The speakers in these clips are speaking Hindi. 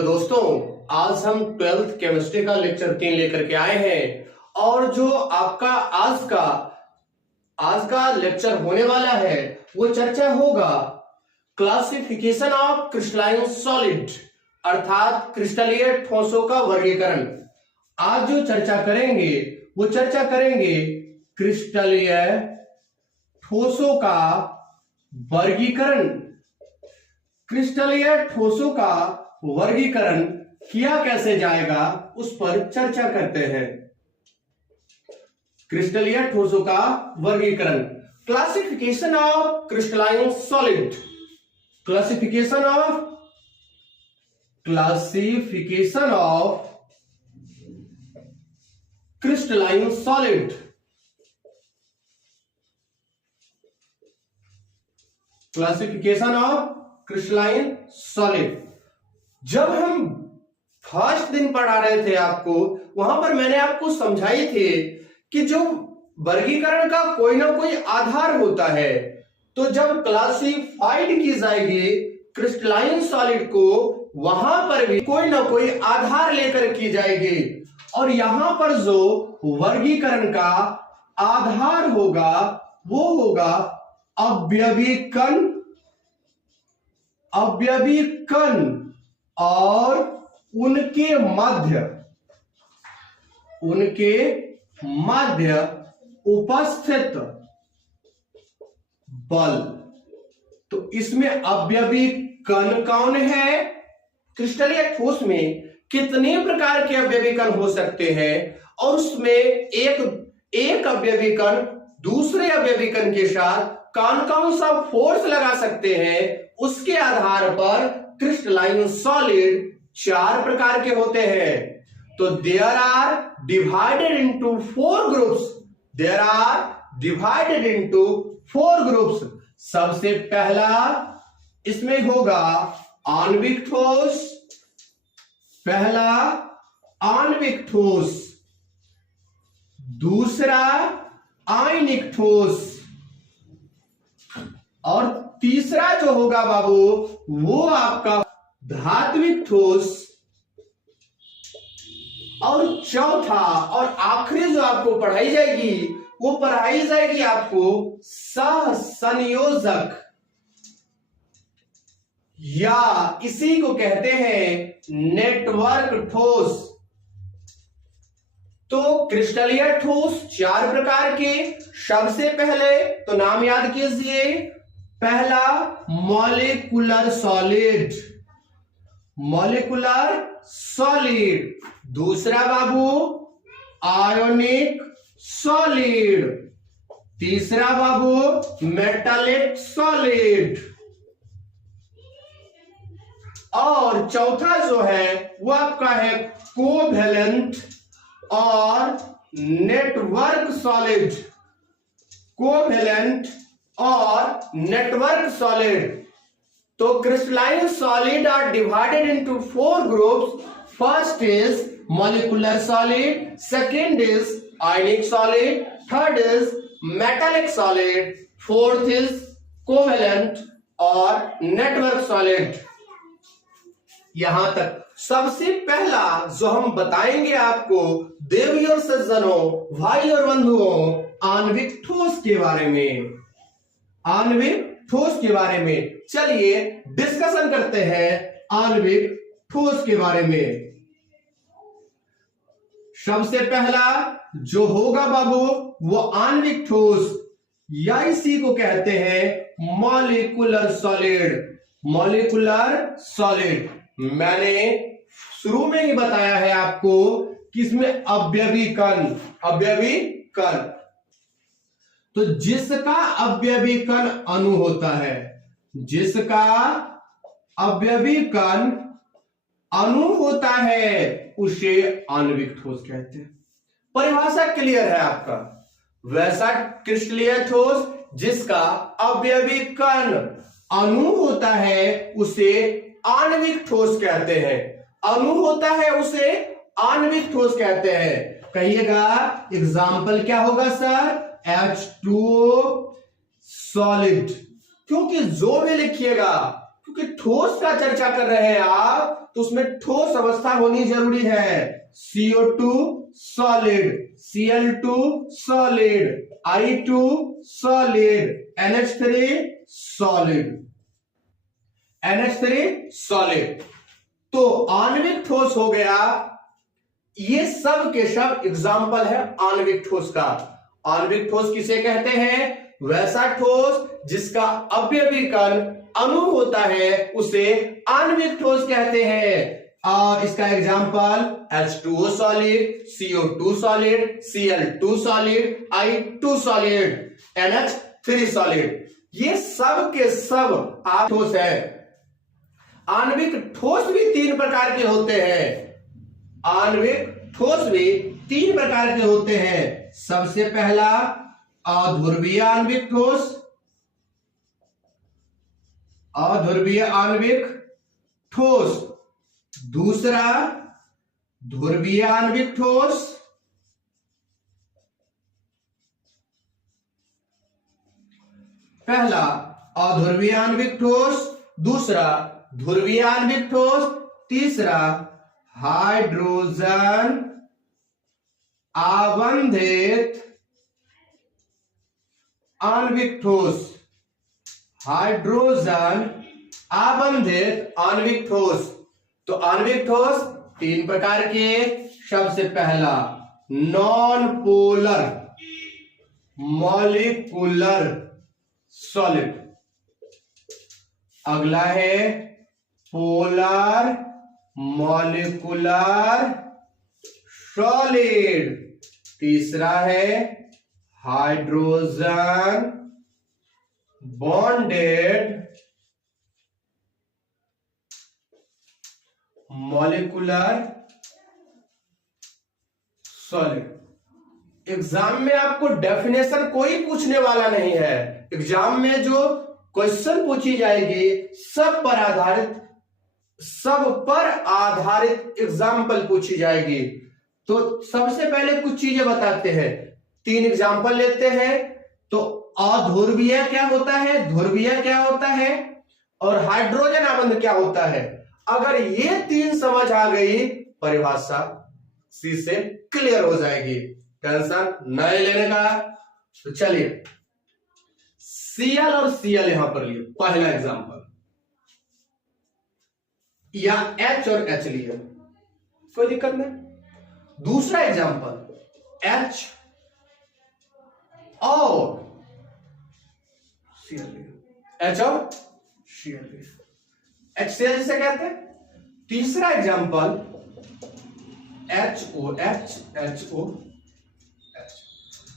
तो दोस्तों, आज हम 12th केमिस्ट्री का लेक्चर 3 लेकर के आए हैं और जो आपका आज का लेक्चर होने वाला है वो चर्चा होगा क्लासिफिकेशन ऑफ क्रिस्टलाइन सॉलिड अर्थात क्रिस्टलीय ठोसों का वर्गीकरण। आज जो चर्चा करेंगे वो चर्चा करेंगे क्रिस्टलीय ठोसों का वर्गीकरण। क्रिस्टलीय ठोसों का वर्गीकरण किया कैसे जाएगा उस पर चर्चा करते हैं। क्रिस्टलीय ठोसों का वर्गीकरण, classification of crystalline solid, classification of crystalline solid, classification of crystalline solid. जब हम फर्स्ट दिन पढ़ा रहे थे आपको, वहां पर मैंने आपको समझाई थी कि जो वर्गीकरण का कोई ना कोई आधार होता है, तो जब क्लासिफाइड की जाएगी क्रिस्टलाइन सॉलिड को, वहां पर भी कोई ना कोई आधार लेकर की जाएगी और यहां पर जो वर्गीकरण का आधार होगा वो होगा अवयवी कण और उनके मध्य उपस्थित बल। तो इसमें अवयवी कण कौन है? क्रिस्टलीय ठोस में कितने प्रकार के अवयवी कण हो सकते हैं और उसमें एक अवयवी कण दूसरे अवयवी कण के साथ कौन सा फोर्स लगा सकते हैं, उसके आधार पर क्रिस्टलाइन सॉलिड 4 प्रकार के होते हैं। तो there are divided into 4 groups, there are divided into 4 groups. सबसे पहला इसमें होगा आणविक ठोस, पहला आणविक ठोस, दूसरा आयनिक ठोस और तीसरा जो होगा बाबू वो आपका धात्विक ठोस और चौथा और आखिरी जो आपको पढ़ाई जाएगी आपको सहसंयोजक, या इसी को कहते हैं नेटवर्क ठोस। तो क्रिस्टलीय ठोस 4 प्रकार के। सबसे पहले तो नाम याद कीजिए, पहला मॉलिक्यूलर सॉलिड, दूसरा बाबू आयोनिक सॉलिड, तीसरा बाबू मेटालिक सॉलिड और चौथा जो है वो आपका है कोवेलेंट और नेटवर्क सॉलिड, कोवेलेंट और नेटवर्क सॉलिड। तो crystalline solid are divided into 4 groups. First is molecular solid, second is ionic solid, third is metallic solid, fourth is covalent और नेटवर्क सॉलिड। यहां तक सबसे पहला जो हम बताएंगे आपको देवी और सज्जनों, भाई और बंधुओं, आणविक ठोस के बारे में, आणविक ठोस के बारे में। चलिए डिस्कशन करते हैं आणविक ठोस के बारे में। सबसे पहला जो होगा बाबू वो आणविक ठोस, या इसी को कहते हैं मॉलिक्यूलर सॉलिड। मॉलिक्यूलर सॉलिड मैंने शुरू में ही बताया है आपको कि इसमें अवयवी कण, तो जिसका अवयवी कण अणु होता है, जिसका अवयवी कण अणु होता है उसे आणविक ठोस कहते हैं। परिभाषा क्लियर है आपका। वैसा क्रिस्टलीय ठोस जिसका अवयवी कण अणु होता है उसे आणविक ठोस कहते हैं। अणु होता है उसे आणविक ठोस कहते हैं। कहिएगा एग्जाम्पल क्या होगा सर? H2O solid. क्योंकि जो भी लिखिएगा क्योंकि ठोस का चर्चा कर रहे हैं आप, तो उसमें ठोस अवस्था होनी जरूरी है। CO2 solid, Cl2 solid, I2 solid, NH3 solid, NH3 solid. तो आणविक ठोस हो गया। ये सब के सब एग्जाम्पल है आणविक ठोस का। आणविक ठोस किसे कहते हैं? वैसा ठोस जिसका अवयवी कण अणु होता है उसे आणविक ठोस कहते हैं। और इसका example H2O solid, CO2 solid, Cl2 solid, I2 solid, NH3 solid. ये सब के सब ठोस है। आणविक ठोस भी 3 प्रकार के होते हैं। आणविक ठोस भी 3 प्रकार के होते हैं। सबसे पहला अध्रुवीय आणविक ठोस, अध्रुवीय आणविक ठोस। दूसरा ध्रुवीय आणविक ठोस, पहला अध्रुवीय आणविक ठोस, दूसरा ध्रुवीय आणविक ठोस, तीसरा हाइड्रोजन आबंधित आणविक ठोस, हाइड्रोजन आबंधित आणविक ठोस। तो आणविक ठोस 3 प्रकार के। सबसे पहला नॉन पोलर मॉलिक्यूलर सॉलिड, अगला है पोलर मॉलिक्यूलर सॉलिड, तीसरा है hydrogen bonded molecular solid. Exam में आपको डेफिनेशन कोई पूछने वाला नहीं है। एग्जाम में जो क्वेश्चन पूछी जाएगी सब पर आधारित एग्जाम्पल पूछी जाएगी। तो सबसे पहले कुछ चीजें बताते हैं। 3 एग्जाम्पल लेते हैं। तो अध्रुवीय क्या होता है, ध्रुवीय क्या होता है और हाइड्रोजन आबंध क्या होता है। अगर ये 3 समझ आ गई, परिभाषा सी से क्लियर हो जाएगी, टेंशन नहीं लेने का। तो चलिए Cl और Cl यहां पर लिए, पहला एग्जांपल, या H और H लिए, कोई दिक्कत नहीं। दूसरा एग्जांपल H और Cl लिए, H और Cl लिए, HCl जिसे कहते हैं। तीसरा एग्जांपल HOH,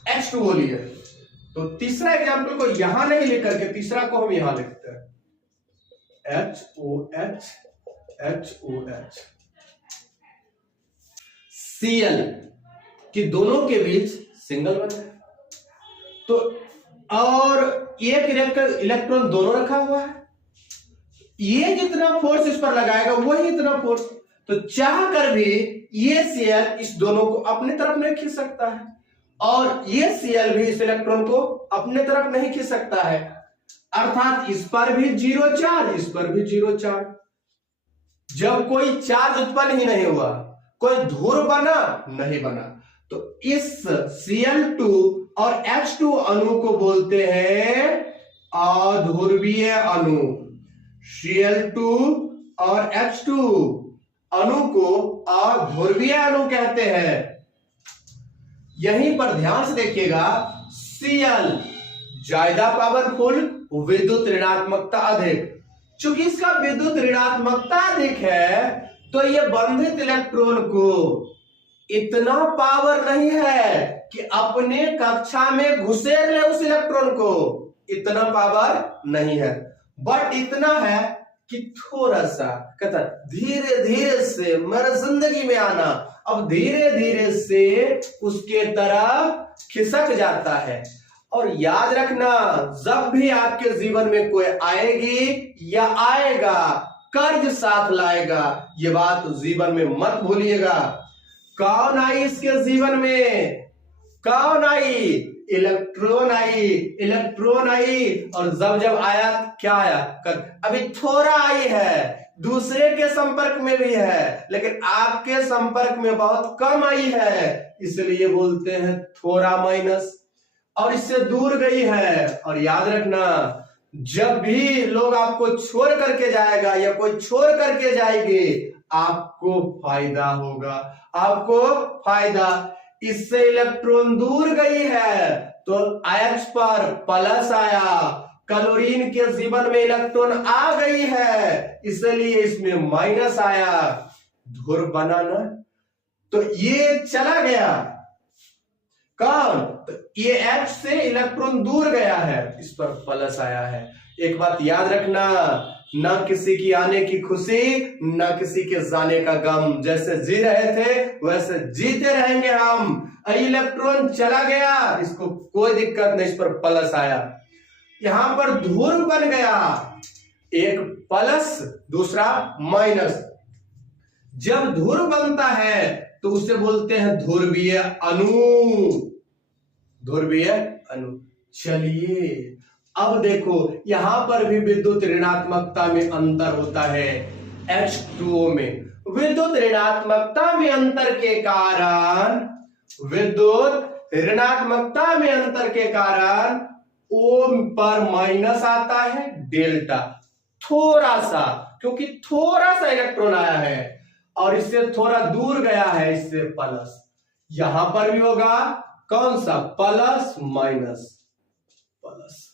H2O लिए। तो तीसरा एग्जांपल को यहां नहीं लेकर के तीसरा को हम यहां लिखते हैं, HOH, Cl कि दोनों के बीच सिंगल बन है। तो और एक इलेक्ट्रॉन दोनों रखा हुआ है, ये जितना फोर्स इस पर लगाएगा वही इतना फोर्स। तो चाह कर भी ये Cl इस दोनों को अपने तरफ नहीं खींच सकता है और ये Cl भी इस इलेक्ट्रॉन को अपने तरफ नहीं खींच सकता है। अर्थात इस पर भी 0 चार्ज, इस पर भी 0 चार्ज। जब कोई चार्ज उत्पन्न ही नहीं हुआ, कोई ध्रुव बना नहीं बना, तो इस Cl2 और H2 अणु को बोलते हैं अध्रुवीय अणु। Cl2 और H2 अणु को अध्रुवीय अणु कहते हैं। यहीं पर ध्यान से देखिएगा, Cl ज्यादा पावरफुल, विद्युत ऋणात्मकता अधिक। चूंकि इसका विद्युत ऋणात्मकता अधिक है तो ये बंधित इलेक्ट्रॉन को इतना पावर नहीं है कि अपने कक्षा में घुसेड़ ले उस इलेक्ट्रॉन को, इतना पावर नहीं है। बट इतना है कि थोड़ा सा कहता धीरे धीरे से मेरे जिंदगी में आना, अब धीरे धीरे से उसके तरफ खिसक जाता है। और याद रखना, जब भी आपके जीवन में कोई आएगी या आएगा, कर्ज साथ लाएगा, ये बात जीवन में मत भूलिएगा। कौन आई इसके जीवन में, कौन आई? इलेक्ट्रॉन आई और जब आया क्या आया, अभी थोड़ा आई है, दूसरे के संपर्क में भी है लेकिन आपके संपर्क में बहुत कम आई है, इसलिए बोलते हैं थोड़ा माइनस, और इससे दूर गई है। और याद रखना, जब भी लोग आपको छोड़ करके जाएगा या कोई छोड़ करके जाएगी, आपको फायदा होगा, आपको फायदा। इससे इलेक्ट्रॉन दूर गई है तो H पर प्लस आया, क्लोरीन के जीवन में इलेक्ट्रॉन आ गई है इसलिए इसमें माइनस आया, ध्रुव बनाना। तो ये चला गया कौन, तो ये H से इलेक्ट्रॉन दूर गया है, इस पर प्लस आया है। एक बात याद रखना, न किसी की आने की खुशी न किसी के जाने का गम, जैसे जी रहे थे वैसे जीते रहेंगे हम। इलेक्ट्रॉन चला गया, इसको कोई दिक्कत नहीं, इस पर प्लस आया, यहां पर ध्रुव बन गया, एक प्लस दूसरा माइनस। जब ध्रुव बनता है तो उसे बोलते हैं ध्रुवीय अणु, ध्रुवीय अणु। चलिए अब देखो, यहां पर भी विद्युत ऋणात्मकता में अंतर होता है। H2O में विद्युत ऋणात्मकता में अंतर के कारण, विद्युत ऋणात्मकता में अंतर के कारण O पर माइनस आता है, डेल्टा थोड़ा सा, क्योंकि थोड़ा सा इलेक्ट्रॉन आया है और इससे थोड़ा दूर गया है, इससे प्लस। यहां पर भी होगा कौन सा, प्लस माइनस, प्लस,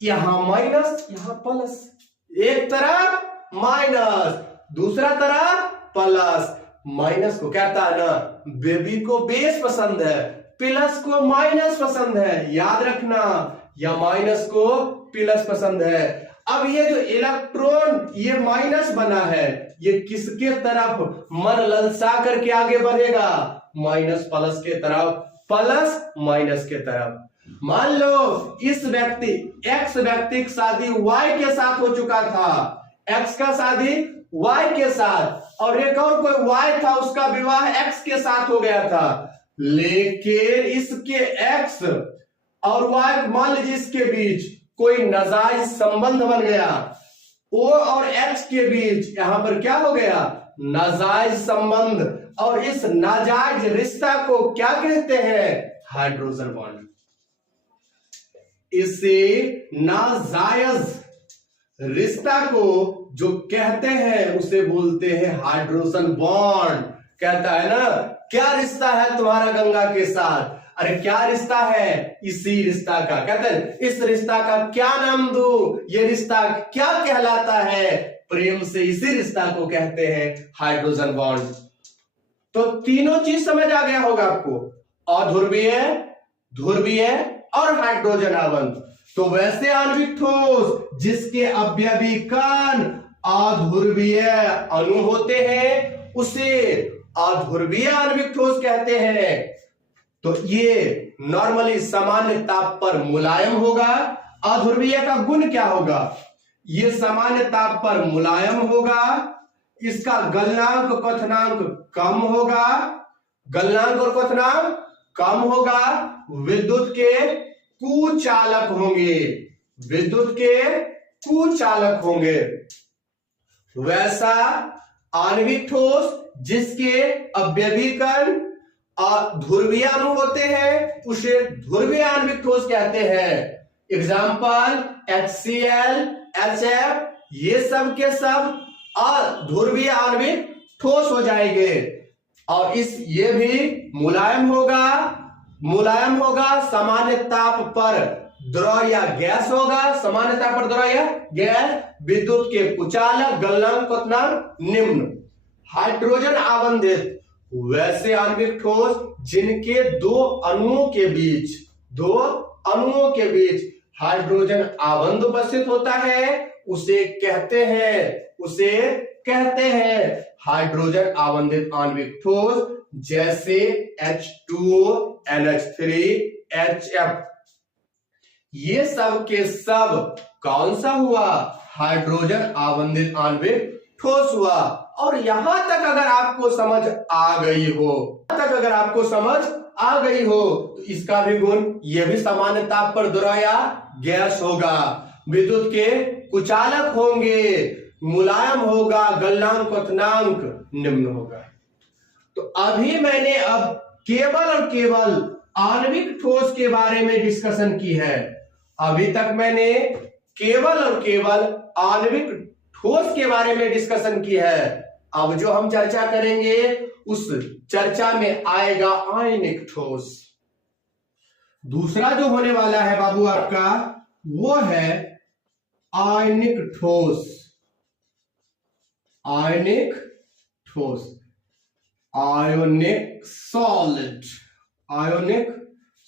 यहां माइनस यहां प्लस, एक तरफ माइनस दूसरा तरफ प्लस। माइनस को कहता है ना, बेबी को बेस पसंद है, प्लस को माइनस पसंद है, याद रखना, या माइनस को प्लस पसंद है। अब ये जो इलेक्ट्रॉन ये माइनस बना है, ये किसके तरफ मन ललचा करके आगे बढ़ेगा, माइनस प्लस के तरफ, प्लस माइनस के तरफ। मान लो इस व्यक्ति एक्स व्यक्ति की शादी वाई के साथ हो चुका था, एक्स का शादी वाई के साथ, और एक और कोई वाई था उसका विवाह एक्स के साथ हो गया था, लेकिन इसके एक्स और वाई, मान लीजिए इसके बीच कोई नाजायज संबंध बन गया, ओ और एक्स के बीच यहां पर क्या हो गया, नाजायज संबंध, और इस नाजायज रिश्ता को क्या कहते हैं, हाइड्रोजन बॉन्ड। इसे नाजायज रिश्ता को जो कहते हैं उसे बोलते हैं हाइड्रोजन बॉन्ड। कहता है ना, क्या रिश्ता है तुम्हारा गंगा के साथ, अरे क्या रिश्ता है, इसी रिश्ता का, कहते हैं इस रिश्ता का क्या नाम दूं, ये रिश्ता क्या कहलाता है, प्रेम से इसी रिश्ता को कहते हैं हाइड्रोजन बॉन्ड। तो तीनों चीज समझ आ गया होगा आपको, अध्रुवीय, ध्रुवीय और हाइड्रोजन आबंध। तो वैसे आणविक ठोस जिसके अवयवी कण अध्रुवीय अणु होते हैं उसे अध्रुवीय आणविक ठोस कहते हैं। तो ये नॉर्मली सामान्य ताप पर मुलायम होगा। अध्रुवीय का गुण क्या होगा, ये सामान्य ताप पर मुलायम होगा, इसका गलनांक क्वथनांक कम होगा, गलनांक और क्वथनांक कम होगा, विद्युत के कुचालक होंगे, विद्युत के कुचालक होंगे। वैसा आणविक ठोस जिसके अवयवी कण ध्रुवीय अणु होते हैं उसे ध्रुवीय आणविक ठोस कहते हैं। एग्जाम्पल HCl, HF, ये सब के सब अध्रुवीय आणविक ठोस हो जाएंगे। और ये भी मुलायम होगा, मुलायम होगा, सामान्य ताप पर द्रव या गैस होगा, सामान्य ताप पर द्रव या गैस, विद्युत के कुचालक, गलनांक क्वथनांक निम्न। हाइड्रोजन आबंधित वैसे आणविक ठोस जिनके दो अणुओं के बीच, दो अणुओं के बीच हाइड्रोजन आबंध उपस्थित होता है उसे कहते हैं हाइड्रोजन आबंधित आणविक ठोस, जैसे H2O, NH3, HF। ये सब के सब कौन सा हुआ, हाइड्रोजन आबंधित आणविक ठोस हुआ। और यहां तक अगर आपको समझ आ गई हो, आ गई हो तो इसका भी गुण यह भी सामान्य ताप पर द्रव या गैस होगा। विद्युत के कुचालक होंगे, मुलायम होगा, गलनांक क्वथनांक निम्न होगा। तो अभी मैंने अब केवल और केवल आणविक ठोस के बारे में डिस्कशन की है। अभी तक मैंने केवल और केवल आणविक ठोस के बारे में डिस्कशन की है। अब जो हम चर्चा करेंगे उस चर्चा में आएगा आयनिक ठोस। दूसरा जो होने वाला है बाबू आपका वो है आयनिक ठोस। आयनिक ठोस, आयोनिक सॉलिड, आयोनिक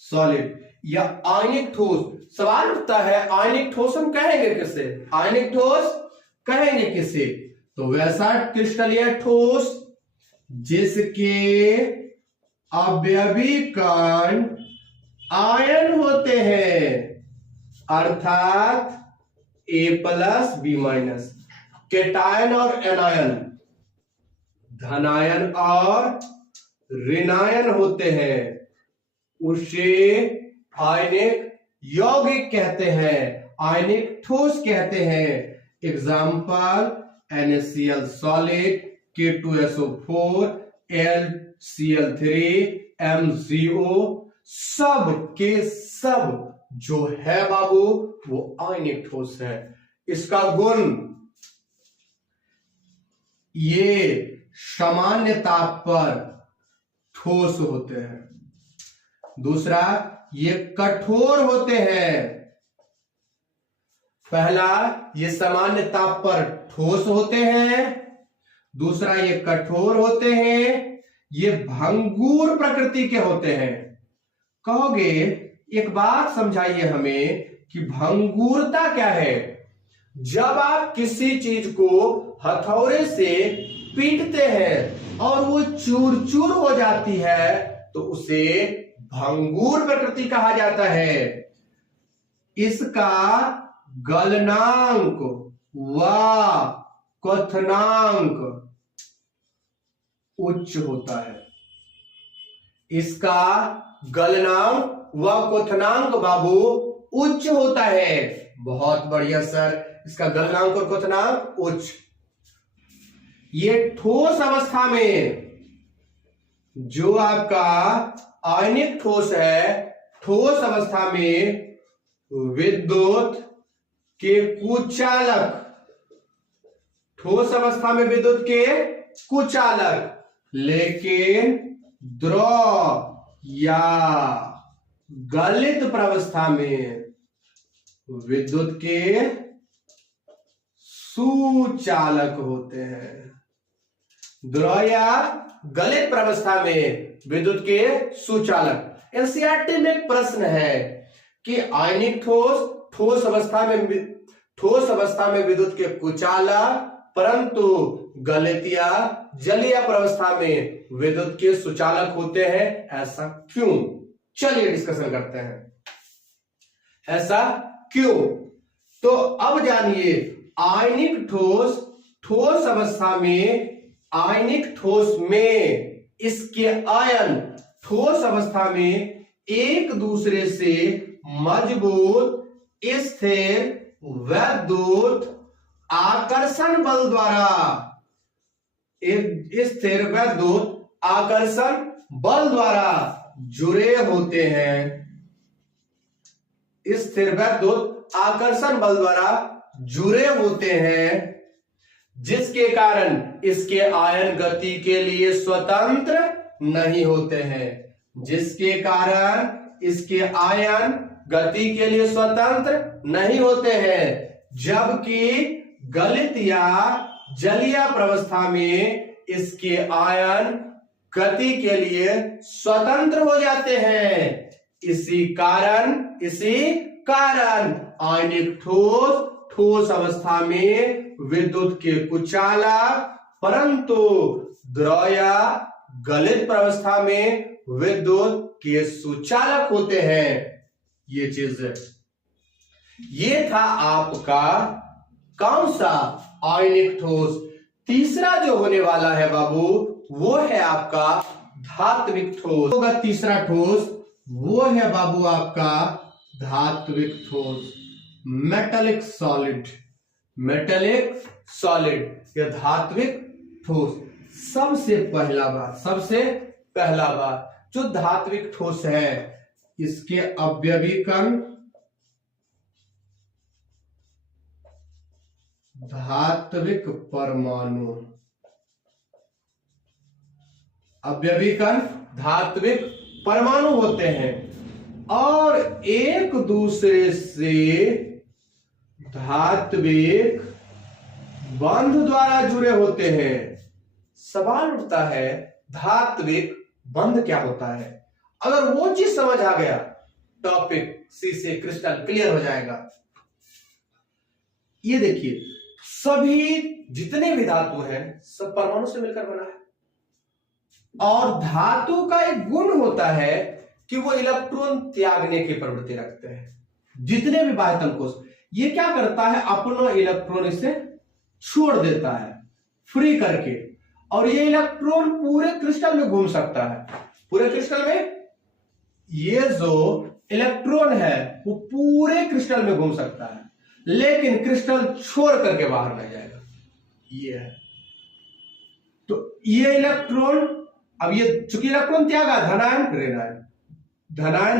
सॉलिड या आयनिक ठोस। सवाल उठता है आयनिक ठोस हम कहेंगे किसे, आयनिक ठोस कहेंगे किसे? तो वैसा क्रिस्टलीय ठोस जिसके अवयवी कण आयन होते हैं, अर्थात A+B-, केटायन और एनायन, धनायन और ऋणायन होते हैं, उसे आयनिक यौगिक कहते हैं, आयनिक ठोस कहते हैं। Example NaCl solid, K2SO4, LCl3, MgO, सब के सब जो है बाबू वो आयनिक ठोस है। इसका गुण ये सामान्य ताप पर ठोस होते हैं। दूसरा ये कठोर होते हैं। पहला ये सामान्य ताप पर ठोस होते हैं, दूसरा ये कठोर होते हैं, ये भंगुर प्रकृति के होते हैं। कहोगे एक बात समझाइए हमें कि भंगुरता क्या है? जब आप किसी चीज को हथौड़े से पीटते हैं और वो चूर चूर हो जाती है तो उसे भंगुर प्रकृति कहा जाता है। इसका गलनांक व क्वथनांक उच्च होता है। इसका गलनांक व क्वथनांक बाबू उच्च होता है। बहुत बढ़िया सर, इसका गलनांक और क्वथनांक उच्च। ये ठोस अवस्था में जो आपका आयनिक ठोस है, ठोस अवस्था में विद्युत के कुचालक, ठोस अवस्था में विद्युत के कुचालक, लेकिन द्रव या गलित प्रवस्था में विद्युत के सुचालक होते हैं। द्रव या गलित प्रवस्था में विद्युत के सुचालक। एनसीईआरटी में एक प्रश्न है कि आयनिक ठोस ठोस अवस्था में विद्युत के कुचालक, परंतु गलित या जलीय प्रवस्था में विद्युत के सुचालक होते हैं, ऐसा क्यों? चलिए डिस्कशन करते हैं, ऐसा क्यों? तो अब जानिए आयनिक ठोस ठोस अवस्था में, आयनिक ठोस में इसके आयन ठोस अवस्था में एक दूसरे से मजबूत स्थिर विद्युत आकर्षण बल द्वारा, स्थिर विद्युत आकर्षण बल द्वारा जुड़े होते हैं। स्थिर विद्युत आकर्षण बल द्वारा जुड़े होते हैं, जिसके कारण इसके आयन गति के लिए स्वतंत्र नहीं होते हैं। जिसके कारण इसके आयन गति के लिए स्वतंत्र नहीं होते हैं, जबकि गलित या जलीय प्रवस्था में इसके आयन गति के लिए स्वतंत्र हो जाते हैं। इसी कारण आयनिक ठोस ठोस अवस्था में विद्युत के कुचालक, परंतु द्रव या गलित प्रवस्था में विद्युत के सुचालक होते हैं। ये चीज है। ये था आपका कौन सा? आयनिक ठोस। तीसरा जो होने वाला है बाबू वो है आपका धात्विक ठोस होगा। तीसरा ठोस वो है बाबू आपका धात्विक ठोस, मेटेलिक सॉलिड। मेटेलिक सॉलिड या धात्विक ठोस। सबसे पहला बात जो धात्विक ठोस है, इसके अवयवी कण धात्विक परमाणु, अवयवी कण धात्विक परमाणु होते हैं और एक दूसरे से धात्विक बंध द्वारा जुड़े होते हैं। सवाल उठता है धात्विक बंध क्या होता है? अगर वो चीज समझ आ गया, टॉपिक सी से क्रिस्टल क्लियर हो जाएगा। ये देखिए, सभी जितने भी धातु हैं सब परमाणु से मिलकर बना है और धातु का एक गुण होता है कि वो इलेक्ट्रॉन त्यागने की प्रवृत्ति रखते हैं। जितने भी बाह्यतम कोश, ये क्या करता है, अपना इलेक्ट्रॉन इसे छोड़ देता है फ्री करके, और ये इलेक्ट्रॉन पूरे क्रिस्टल में घूम सकता है। पूरे क्रिस्टल में ये जो इलेक्ट्रॉन है वो पूरे क्रिस्टल में घूम सकता है, लेकिन क्रिस्टल छोड़ करके बाहर नहीं जाएगा। ये है तो ये इलेक्ट्रॉन, अब ये चूंकि इलेक्ट्रॉन त्यागा, धनायन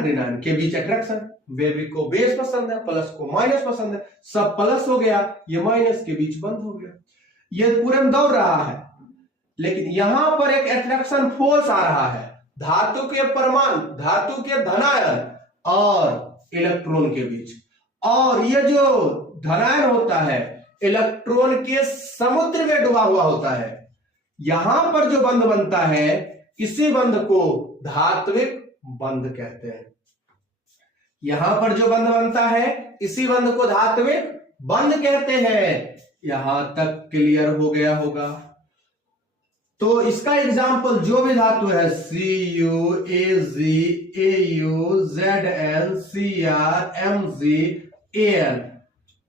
ऋणायन के बीच अट्रैक्शन, बेबी को बेस पसंद है, प्लस को माइनस पसंद है, सब प्लस हो गया, ये माइनस के बीच बंद हो गया। ये पूरे में दौड़ रहा है, लेकिन यहां पर एक अट्रैक्शन फोर्स आ रहा है धातु के परमाणु, धातु के धनायन और इलेक्ट्रॉन के बीच, और ये जो धनायन होता है इलेक्ट्रॉन के समुद्र में डूबा हुआ होता है। यहां पर जो बंध बनता है, इसी बंध को धात्विक बंध कहते हैं। यहां पर जो बंध बनता है, इसी बंध को धात्विक बंध कहते हैं। यहां तक क्लियर हो गया होगा। तो इसका एग्जाम्पल जो भी धातु है, Cu, Ag, Au, Zl, Cr, Mg, Al,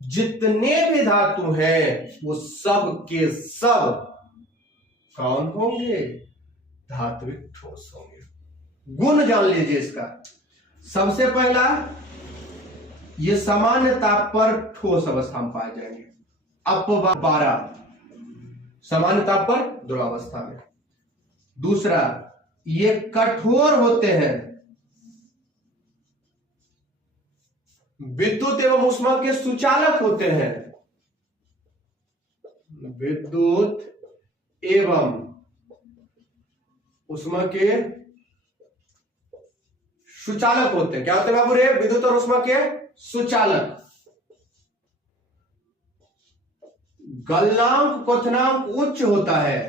जितने भी धातु हैं वो सब के सब कौन होंगे? धात्विक ठोस होंगे। गुण जान लीजिए इसका। सबसे पहला, ये सामान्य ताप पर ठोस अवस्था में पाए जाएंगे, अपवारा, सामान्य ताप पर द्रवावस्था में। दूसरा, ये कठोर होते हैं, विद्युत एवं ऊष्मा के सुचालक होते हैं। विद्युत एवं ऊष्मा के सुचालक होते हैं। क्या होते हैं बाबू रे? विद्युत और ऊष्मा के सुचालक। गलनांक क्वथनांक उच्च होता है।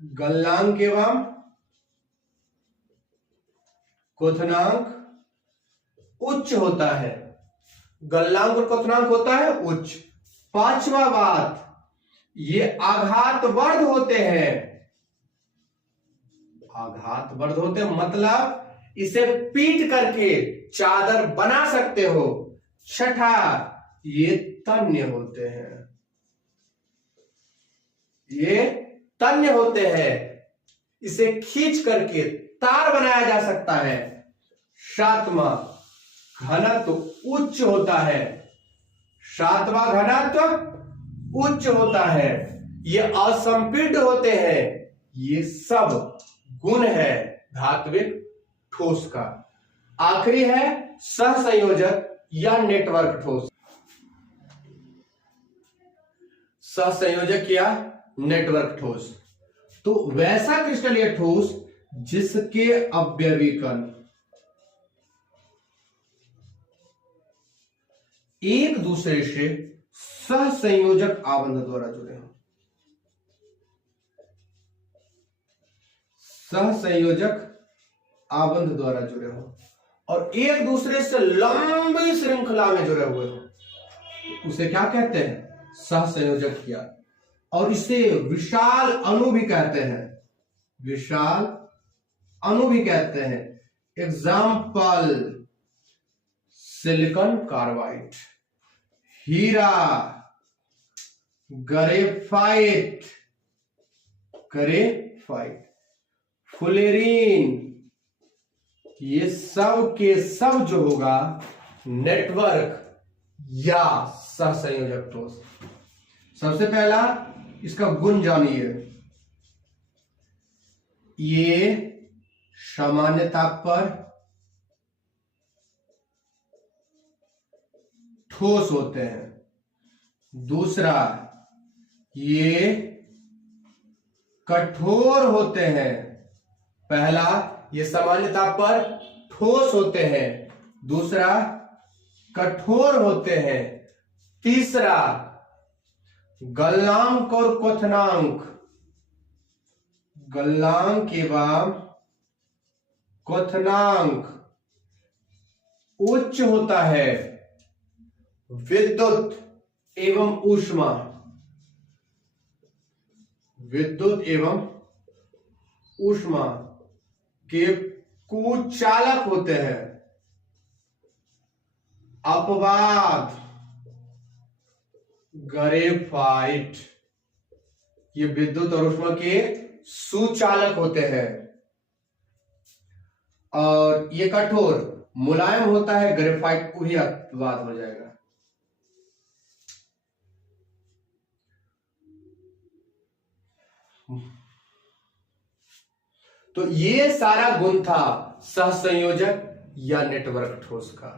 गलनांक एवं क्वथनांक उच्च होता है। गलनांक और क्वथनांक होता है उच्च। पांचवा बात, ये आघातवर्ध होते हैं। आघातवर्ध होते हैं मतलब इसे पीट करके चादर बना सकते हो। छठा, ये तन्य होते हैं। ये तन्य होते हैं, इसे खींच करके तार बनाया जा सकता है। सातवां, घनत्व उच्च होता है। सातवां, घनत्व उच्च होता है। ये असंपीड्य होते हैं। ये सब गुण है धात्विक ठोस का। आखिरी है सहसंयोजक या नेटवर्क ठोस। सहसंयोजक या नेटवर्क ठोस, तो वैसा क्रिस्टलीय ठोस जिसके अवयवी कण एक दूसरे से सहसंयोजक आबंध द्वारा जुड़े हो। सहसंयोजक आबंध द्वारा जुड़े हो और एक दूसरे से लंबी श्रृंखला में जुड़े हुए हो, उसे क्या कहते हैं? सहसंयोजक किया। और इसे विशाल अणु भी कहते हैं। विशाल अणु भी कहते हैं। एग्जाम्पल, सिलिकॉन कार्बाइड, हीरा, ग्रेफाइट, फुलेरीन, ये सब के सब जो होगा नेटवर्क या सहसंयोजक ठोस। सबसे पहला इसका गुण जानिए, ये सामान्य ताप पर ठोस होते हैं। दूसरा, ये कठोर होते हैं। पहला, ये सामान्य ताप पर ठोस होते हैं। दूसरा, कठोर होते हैं। तीसरा, गलनांक और क्वथनांक, गलनांक एवं क्वथनांक उच्च होता है। विद्युत एवं ऊष्मा, विद्युत एवं ऊष्मा के कुचालक होते हैं। अपवाद, ग्रेफाइट, ये विद्युत और ऊष्मा के सुचालक होते हैं। और ये कठोर मुलायम होता है, ग्रेफाइट को ही अपवाद हो जाएगा। तो ये सारा गुण था सहसंयोजक या नेटवर्क ठोस का।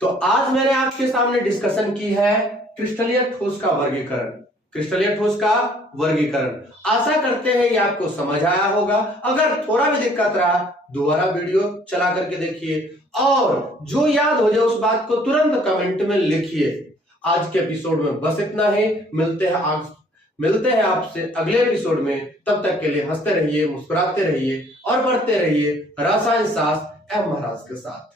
तो आज मैंने आपके सामने डिस्कशन की है क्रिस्टलीय ठोस का वर्गीकरण, क्रिस्टलीय ठोस का वर्गीकरण। आशा करते हैं ये आपको समझ आया होगा। अगर थोड़ा भी दिक्कत रहा दोबारा वीडियो चला करके देखिए, और जो याद हो जाए उस बात को तुरंत कमेंट में लिखिए। आज के एपिसोड में बस इतना ही। मिलते हैं आपसे अगले एपिसोड में। तब तक के लिए हंसते रहिए, मुस्कुराते रहिए और बढ़ते रहिए रसायन शास्त्र एवं महाराज के साथ।